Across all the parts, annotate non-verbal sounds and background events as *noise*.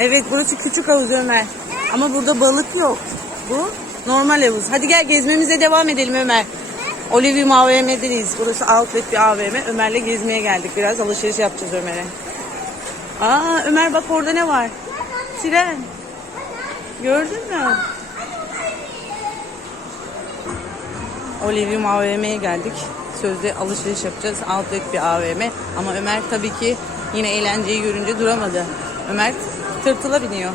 Evet burası küçük havuz Ömer. Ama burada balık yok. Bu normal havuz. Hadi gel gezmemize devam edelim Ömer. Olivium AVM'deyiz. Burası outlet bir AVM. Ömer'le gezmeye geldik. Biraz alışveriş yapacağız Ömer'e. Aa Ömer bak orada ne var? Tren. Gördün mü? Olivium AVM'ye geldik. Sözde alışveriş yapacağız. Outlet bir AVM. Ama Ömer tabii ki yine eğlenceyi görünce duramadı. Ömer tırtıla biniyor.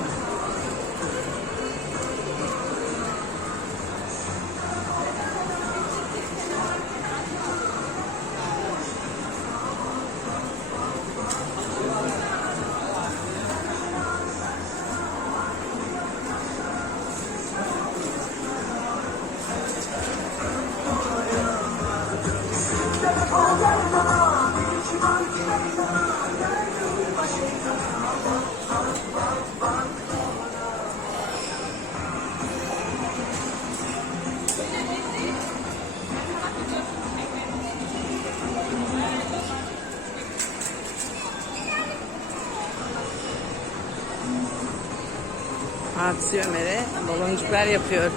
Abisi Ömer'e baloncuklar yapıyor.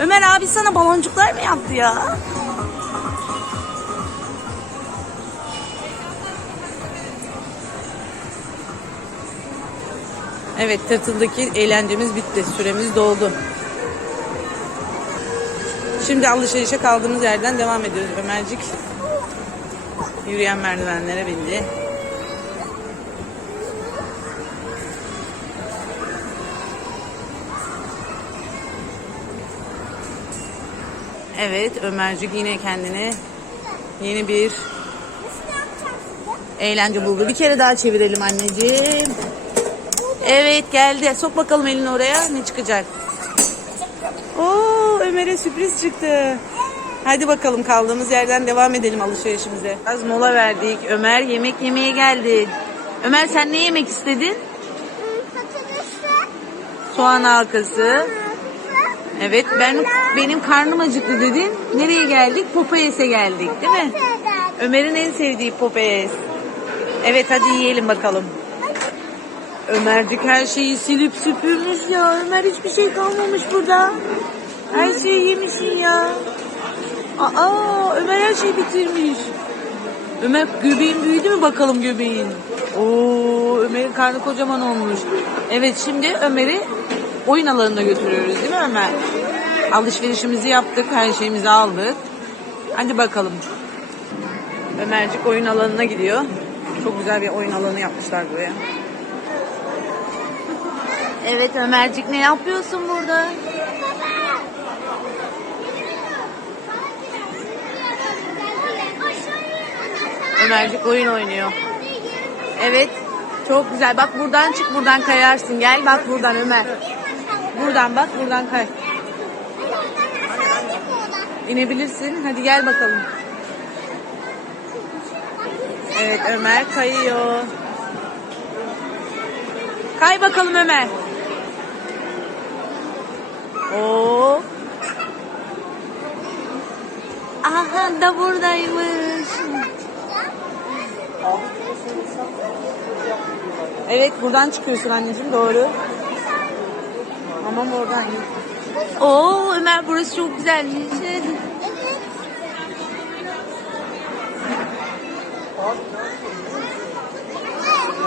Ömer abi sana baloncuklar mı yaptı ya? Evet tırtıldaki eğlencemiz bitti. Süremiz doldu. Şimdi alışverişe kaldığımız yerden devam ediyoruz. Ömercik yürüyen merdivenlere bindi. Evet Ömercik yine kendine yeni bir eğlence buldu. Bir kere daha çevirelim anneciğim. Evet geldi. Sok bakalım elini oraya. Ne çıkacak? Oo Ömer'e sürpriz çıktı. Hadi bakalım kaldığımız yerden devam edelim alışverişimize. Az mola verdik. Ömer yemek yemeye geldi. Ömer sen ne yemek istedin? Soğan halkası. Evet ben benim karnım acıktı dedin. Nereye geldik? Popeyes'e geldik değil mi? Ömer'in en sevdiği Popeyes. Evet hadi yiyelim bakalım. Ömercik her şeyi silip süpürmüş ya. Ömer hiçbir şey kalmamış burada. Her şeyi yemişsin ya. Aa Ömer her şeyi bitirmiş. Ömer göbeğin büyüdü mü bakalım göbeğin? Oo Ömer'in karnı kocaman olmuş. Evet şimdi Ömer'i oyun alanına götürüyoruz değil mi Ömer? Alışverişimizi yaptık, her şeyimizi aldık. Hadi bakalım. Ömercik oyun alanına gidiyor. Çok güzel bir oyun alanı yapmışlar buraya. Evet Ömercik ne yapıyorsun burada? Ömercik oyun oynuyor. Evet. Çok güzel. Bak buradan çık buradan kayarsın. Gel bak buradan Ömer. Buradan bak buradan kay. İnebilirsin. Hadi gel bakalım. Evet Ömer kayıyor. Kay bakalım Ömer. Oo. Aha da buradaymış. Evet buradan çıkıyorsun anneciğim doğru. Tamam oradan git. Oo Ömer burası çok güzelmiş.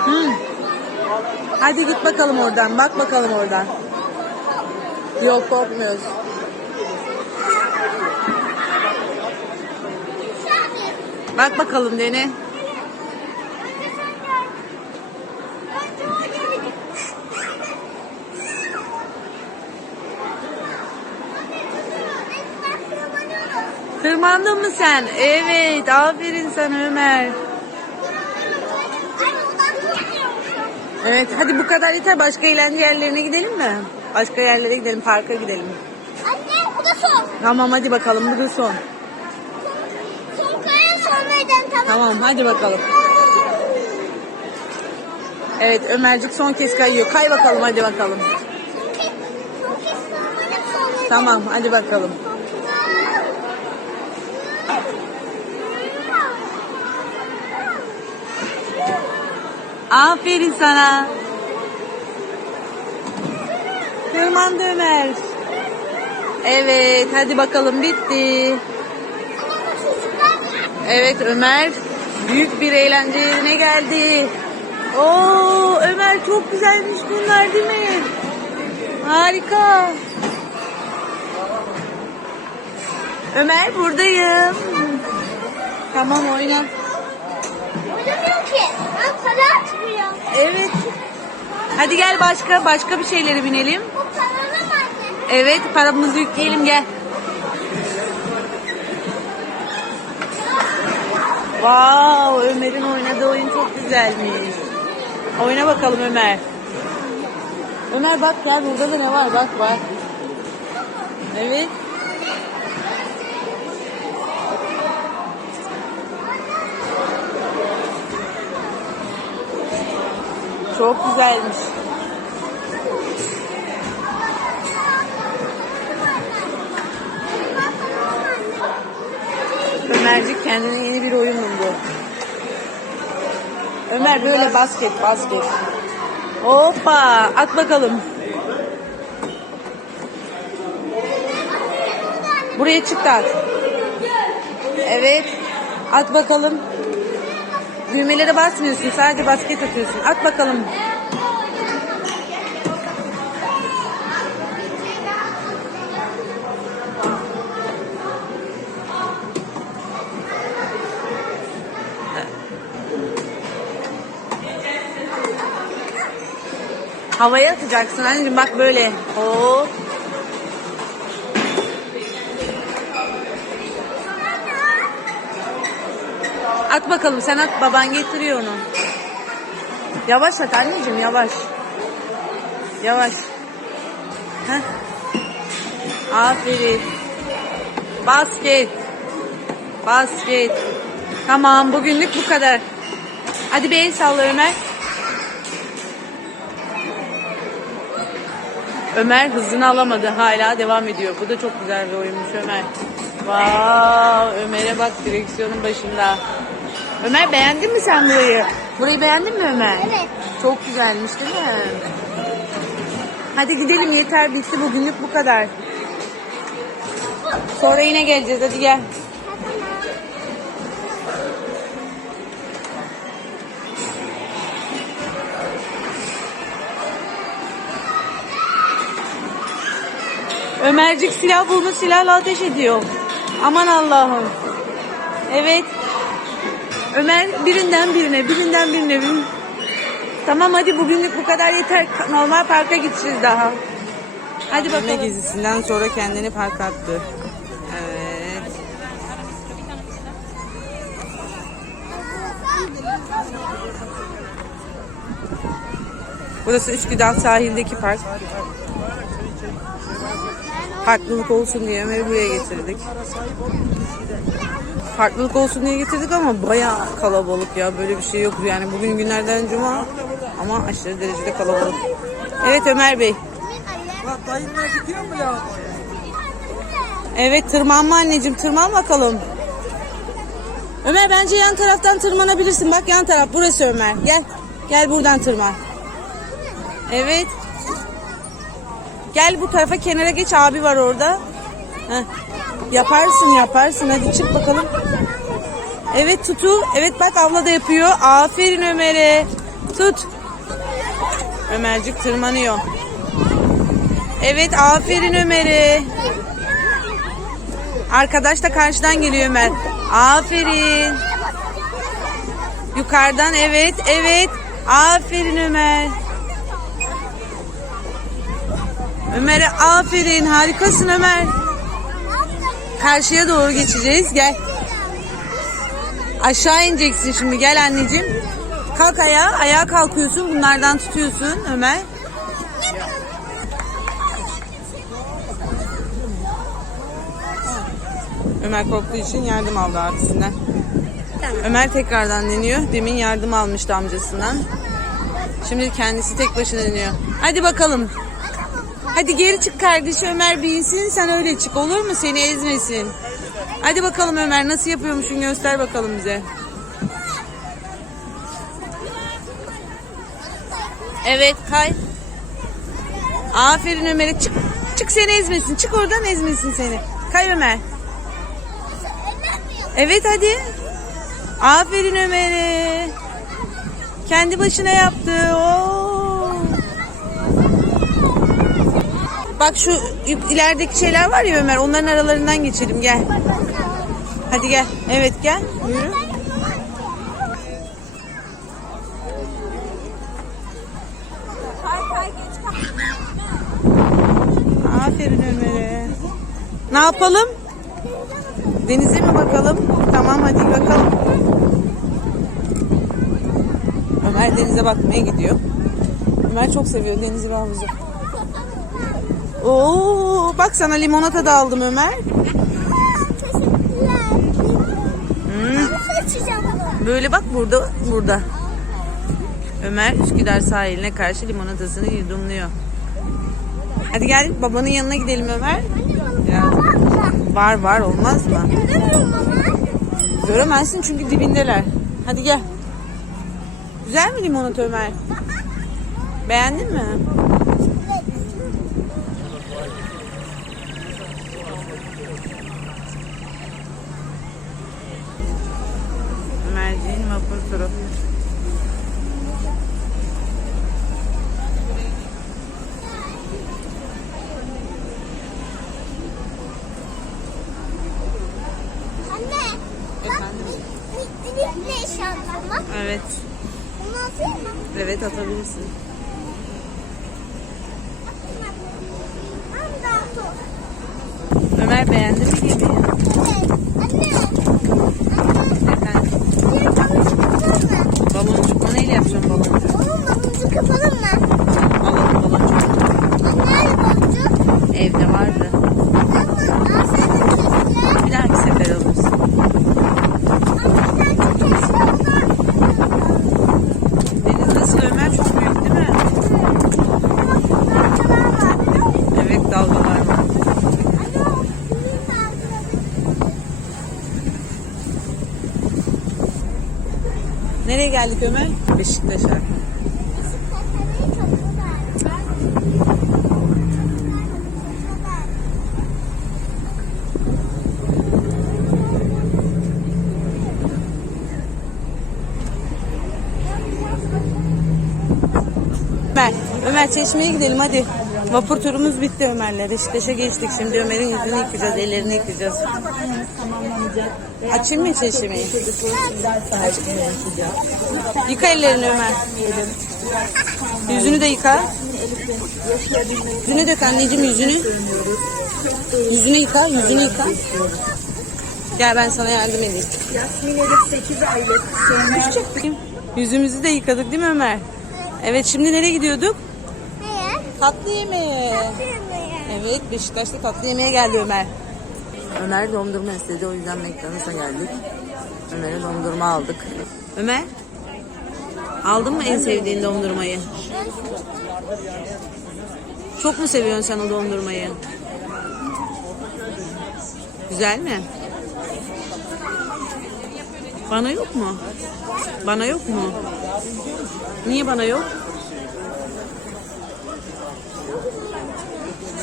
Hmm. Hadi git bakalım oradan. Bak bakalım oradan. Yok korkmuyoruz. Bak bakalım dene. Tırmandın mı sen? Evet. Aferin sana Ömer. Evet hadi bu kadar yeter. Başka eğlence yerlerine gidelim mi? Başka yerlere gidelim. Parka gidelim. Anne bu da son. Tamam hadi bakalım. Bu da son. Son kayan sonra eden tamam. Tamam hadi bakalım. Evet Ömercik son kez kayıyor. Kay bakalım hadi bakalım. Son son. Tamam hadi bakalım. Aferin sana. Tırmandı Ömer. Evet hadi bakalım bitti. Evet Ömer büyük bir eğlence yerine geldi. Oo Ömer çok güzelmiş bunlar değil mi? Harika. Ömer buradayım. Tamam oyna. Oynamıyorum ki. Ben para. Evet. Hadi gel başka başka bir şeylere binelim. Bu paralı mı anne? Evet paramızı yükleyelim gel. Wow Ömer'in oynadığı oyun çok güzelmiş. Oyna bakalım Ömer. Ömer bak gel burada da ne var bak bak. Evet. Çok güzelmiş. Ömercik kendine yeni bir oyun buldu. Ömer böyle basket basket. Hoppa at bakalım. Buraya çık da at. Evet. At bakalım. Düğmelere basmıyorsun. Sadece basket atıyorsun. At bakalım. Havaya atacaksın anneciğim bak böyle. Hop. At bakalım sen at baban getiriyor onu. Yavaş at anneciğim yavaş. Yavaş. Heh. Aferin. Basket. Basket. Tamam bugünlük bu kadar. Hadi bir el salla Ömer. Ömer hızını alamadı. Hala devam ediyor. Bu da çok güzel bir oyunmuş Ömer. Wow, Ömer'e bak direksiyonun başında. Ömer beğendin mi sen burayı? Burayı beğendin mi Ömer? Evet. Çok güzelmiş değil mi? Hadi gidelim yeter bitti bugünlük bu kadar. Sonra yine geleceğiz hadi gel. Ömercik silah bulmuş silahla ateş ediyor. Aman Allah'ım. Evet. Ömer birinden birine, birinden birine. bir- Tamam hadi bugünlük bu kadar yeter. Normal parka gideceğiz daha. Hadi bakalım. gezisinden sonra kendini parka attı. Evet. Burası Üsküdar sahildeki park. Farklılık olsun diye Ömer'i buraya getirdik. Farklılık olsun diye getirdik ama bayağı kalabalık ya. Böyle bir şey yok. Yani bugün günlerden cuma ama aşırı derecede kalabalık. Evet Ömer Bey. Bak dayınla gidiyor mu ya? Evet tırmanma anneciğim tırman bakalım. Ömer bence yan taraftan tırmanabilirsin. Bak yan taraf burası Ömer. Gel. Gel buradan tırman. Evet. Gel bu tarafa kenara geç abi var orada. Heh. Yaparsın yaparsın hadi çık bakalım. Evet tutu. Evet bak abla da yapıyor. Aferin Ömer'e. Tut. Ömercik tırmanıyor. Evet aferin Ömer'e. Arkadaş da karşıdan geliyor Ömer. Aferin. Yukarıdan evet evet. Aferin Ömer. Ömer'e aferin. Harikasın Ömer. Karşıya doğru geçeceğiz. Gel. Aşağı ineceksin şimdi. Gel anneciğim. Kalk ayağa. Ayağa kalkıyorsun. Bunlardan tutuyorsun Ömer. Ömer korktuğu için yardım aldı abisinden. Ömer tekrardan deniyor. Demin yardım almıştı amcasından. Şimdi kendisi tek başına deniyor. Hadi bakalım. Hadi geri çık kardeş Ömer binsin sen öyle çık olur mu seni ezmesin. Hadi bakalım Ömer nasıl yapıyormuşsun göster bakalım bize. Evet kay. Aferin Ömer'e. Çık, çık seni ezmesin. Çık oradan ezmesin seni. Kay Ömer. Evet hadi. Aferin Ömer'e. Kendi başına yaptı. Oo. Bak şu ilerideki şeyler var ya Ömer. Onların aralarından geçelim gel. Hadi gel. Evet gel. Buyurun. Aferin Ömer'e. Ne yapalım? Denize mi bakalım? Tamam hadi bakalım. Ömer denize bakmaya gidiyor. Ömer çok seviyor denizi ve havuzu. Oo, bak sana limonata da aldım Ömer. Teşekkürler. Hmm, böyle bak burada, burada. Ömer Üsküdar sahiline karşı limonatasını yudumluyor. Hadi gel babanın yanına gidelim Ömer. Ya, var var olmaz mı? Göremezsin çünkü dibindeler. Hadi gel. Güzel mi limonata Ömer? Beğendin mi? Ömerciğin vapur turu. Anne. Efendim? Ne, ne, ne eşyalarım var? Evet. Bunu atayım mı? Evet atabilirsin. Ömer beğendi mi gemiyi? Evet. Anne. Anne. Efendim? Bir baloncuk yapalım mı? Baloncuk mu neyle yapacağım baloncuk? Oğlum baloncuk yapalım mı? Alalım baloncuk. Nerede baloncuk? Evde vardı. Ama aferin Bir dahaki sefer alırız. Deniz nasıl Ömer? Çok büyük değil mi? Evet dalgalar var. Nereye geldik Ömer? Beşiktaş'a. Ömer, Ömer çeşmeye gidelim hadi. Vapur turumuz bitti Ömer'le. Beşiktaş'a geçtik. Şimdi Ömer'in yüzünü yıkayacağız, ellerini yıkayacağız. Açayım mı çeşmeyi? Yıka ellerini Ömer. Yüzünü de yıka. Yüzünü dök anneciğim yüzünü. Yüzünü yıka, yüzünü yıka. Gel ben sana yardım edeyim. Yasmin Elif 8 aylık. Yüzümüzü de yıkadık değil mi Ömer? Evet şimdi nereye gidiyorduk? Neye? Tatlı yemeğe. Evet Beşiktaş'ta tatlı yemeğe geldi Ömer. Ömer dondurma istedi o yüzden McDonald's'a geldik. Ömer'e dondurma aldık. Ömer aldın mı en sevdiğin dondurmayı? Çok mu seviyorsun sen o dondurmayı? Güzel mi? Bana yok mu? Bana yok mu? Niye bana yok?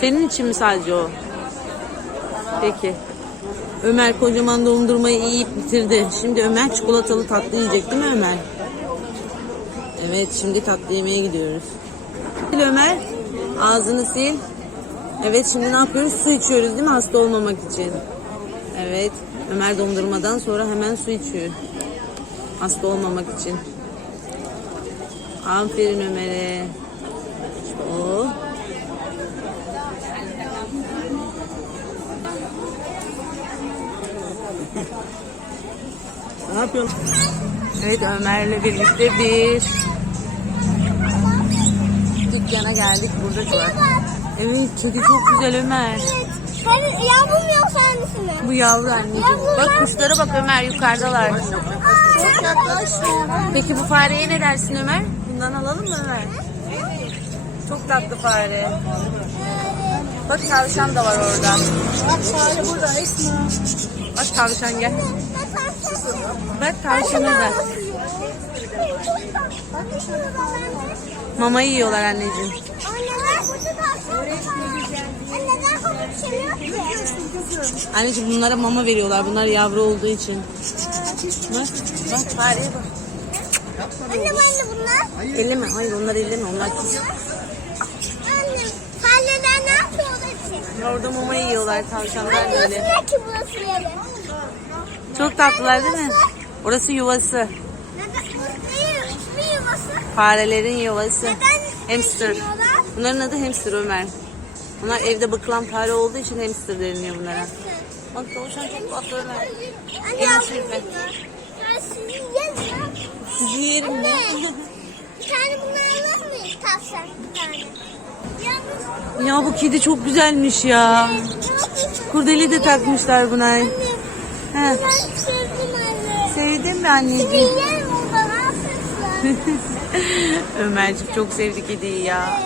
Senin için mi sadece o? Peki. Ömer kocaman dondurmayı yiyip bitirdi. Şimdi Ömer çikolatalı tatlı yiyecek değil mi Ömer? Evet şimdi tatlı yemeye gidiyoruz. Ömer. Ağzını sil. Evet şimdi ne yapıyoruz? Su içiyoruz değil mi hasta olmamak için? Evet. Ömer dondurmadan sonra hemen su içiyor. Hasta olmamak için. Aferin Ömer'e. Oh. Ne yapıyorsun? Evet Ömer'le birlikte bir dükkana geldik. Burada şu var. Evet kedi çok güzel Ömer. Hani yavrum yoksa annesi mi? Bu yavru anneciğim. Bak kuşlara bak Ömer yukarıdalar. Çok tatlı. Peki bu fareye ne dersin Ömer? Bundan alalım mı Ömer? Çok tatlı fare. Bak tavşan da var orada. Bak Sare burada Esma. Bak tavşan gel. Bak tavşana da. Bak şurada bende. Mamayı yiyorlar anneciğim. Anne Anne? Anneciğim bunlara mama veriyorlar. Bunlar yavru olduğu için. Bak, bak fareye bak. Anne ben de bunlar. Elleme. Hayır onlar elleme. Onlar küçük. Anne farneler ne yapıyorlar ki? Orada mama yiyorlar tavşanlar Anne böyle. ne ki burası yeri? Çok tatlılar değil mi? Orası yuvası. Neden? Ne, ne yuvası? Farelerin yuvası. Neden Hamster. Bunların adı hamster Ömer. Bunlar evde bakılan fare olduğu için hamster deniliyor bunlara. Bak tavşan çok tatlı Ömer. Anne. Ya sizin yerin lan. Sizi yerim Anne. Bir tane bunlar var mı? Tavşan bir tane. Ya bu kedi çok güzelmiş ya. Kurdeli de takmışlar buna. Anne He. Sevdin mi anneciğim? yerin orada ne *laughs* yapıyorsun? Ömercik çok sevdi kediyi ya.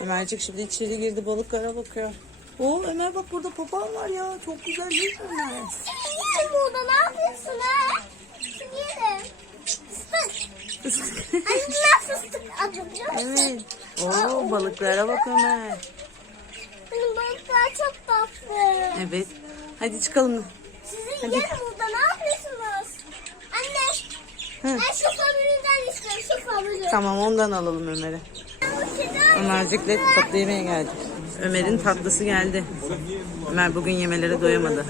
Ömercik şimdi içeri girdi balıklara bakıyor. Oo Ömer bak burada papağan var ya. Çok güzel değil mi Ömer? Yerin burada ne yapıyorsun ha? Yerin. Fıstık. Anne bunlar fıstık musun? evet. Oo balıklara bak Ömer. Benim balıklar çok tatlı. Evet. Hadi çıkalım. Hadi. yerin burada ne yapıyorsunuz? Anne. Hı. Ben şu fabriden istiyorum şu fabriden. Tamam ondan alalım Ömer'e. Ömercik'le tatlı yemeye geldik. Ömer'in tatlısı geldi. Ömer bugün yemelere doyamadı.